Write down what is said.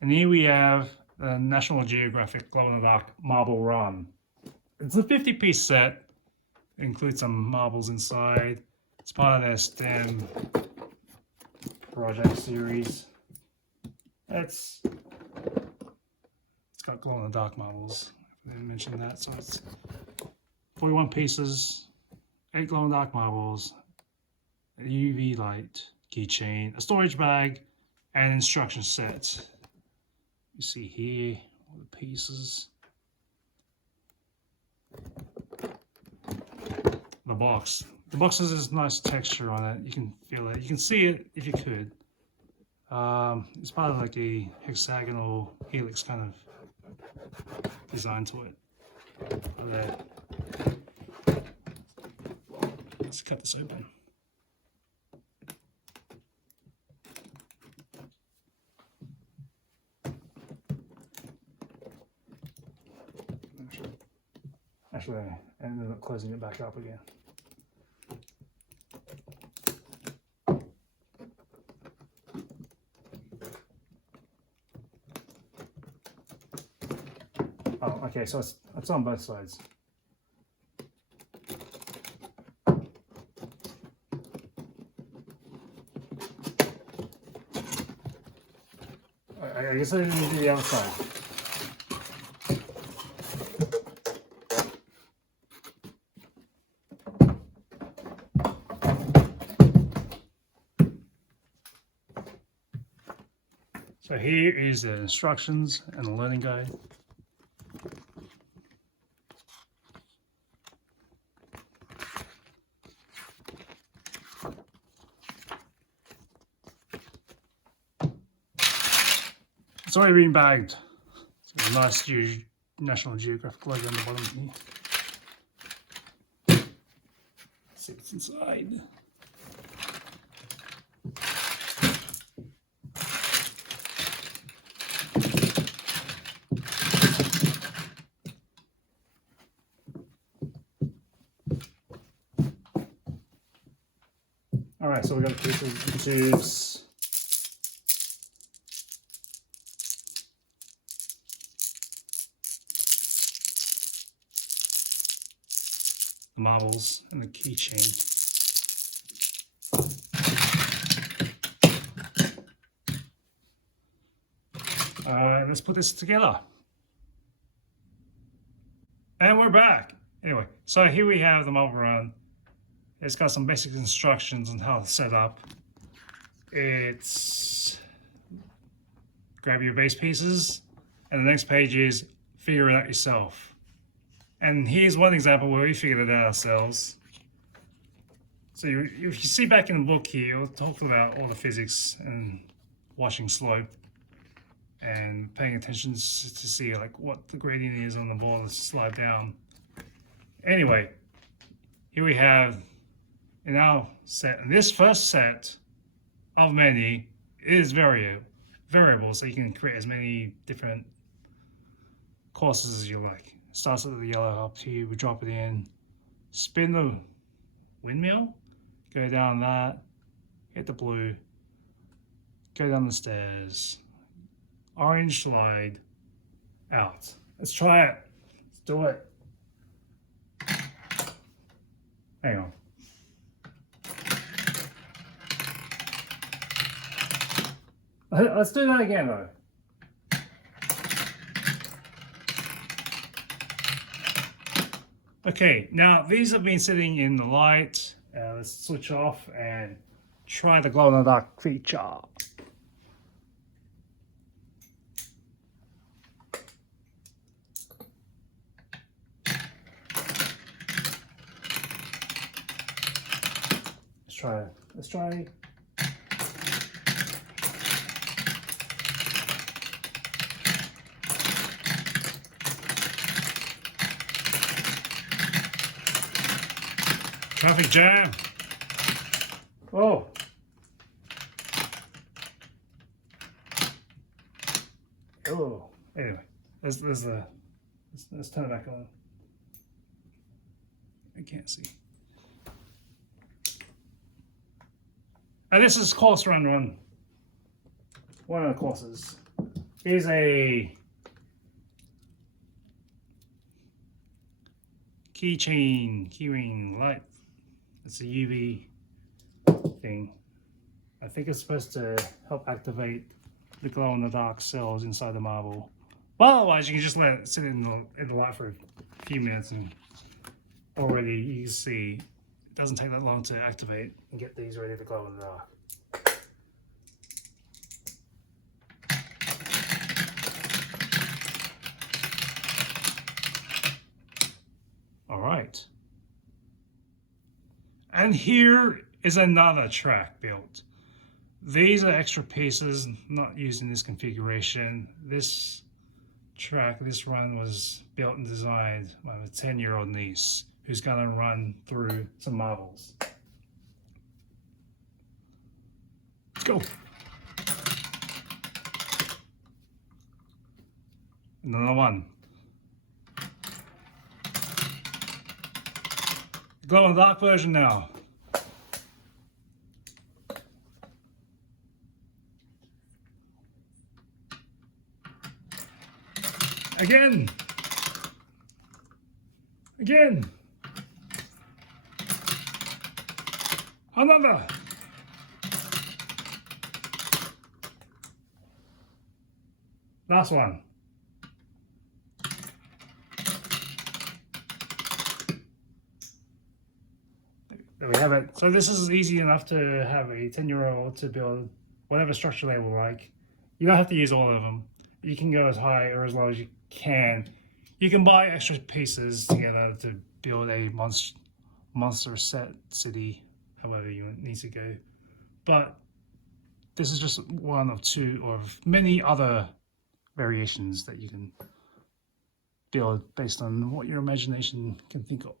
And here we have the National Geographic Glow in the Dark Marble Run. It's a 50-piece set. It includes some marbles inside. It's part of their STEM project series. It's got glow in the dark marbles. I didn't mention that. So it's 41 pieces, 8 glow in the dark marbles, a UV light, keychain, a storage bag, and instruction set. You see here all the pieces. The box. The box has this nice texture on it. You can feel it. You can see it if you could. It's part of like a hexagonal helix kind of design to it. Let's cut this open. Actually, I ended up closing it back up again. Oh, okay, so it's on both sides. I guess I didn't do the other side. So here is the instructions and the learning guide. It's already been bagged. It's a nice National Geographic logo on the bottom here. See what's inside. All right, so we've got the pieces, tubes. The marbles and the keychain. Let's put this together. And we're back. Anyway, so here we have the marble run. It's got some basic instructions on how to set up. It's grab your base pieces, and the next page is figure it out yourself. And here's one example where we figured it out ourselves. So if you see back in the book here, we'll talk about all the physics and watching slope and paying attention to see like what the gradient is on the ball to slide down. Anyway, here we have in our set, and this first set of many is variable, so you can create as many different courses as you like. It starts at the yellow up here, we drop it in, spin the windmill, go down that, hit the blue, go down the stairs, orange slide, out. Let's try it. Let's do it. Hang on. Let's do that again though. Okay, now these have been sitting in the light. Let's switch off and try the glow in the dark feature. Let's try. Traffic jam. Oh. Oh. Anyway, let's turn it back on. I can't see. And this is course run. One of the courses. Here's a keyring light. It's a UV thing. I think it's supposed to help activate the glow-in-the-dark cells inside the marble. Well, otherwise you can just let it sit in the light for a few minutes, and already you can see it doesn't take that long to activate and get these ready to glow in the dark. All right. And here is another track built. These are extra pieces not used in this configuration. This track, this run was built and designed by a 10-year-old niece who's gonna run through some marbles. Let's go. Another one. Glow in the dark version now. Again. Again. Another. Last one. There we have it. So this is easy enough to have a 10-year-old to build whatever structure they will like. You don't have to use all of them. You can go as high or as low as you can. You can buy extra pieces together to build a monster set city, however you need to go. But this is just one of two of many other variations that you can build based on what your imagination can think of.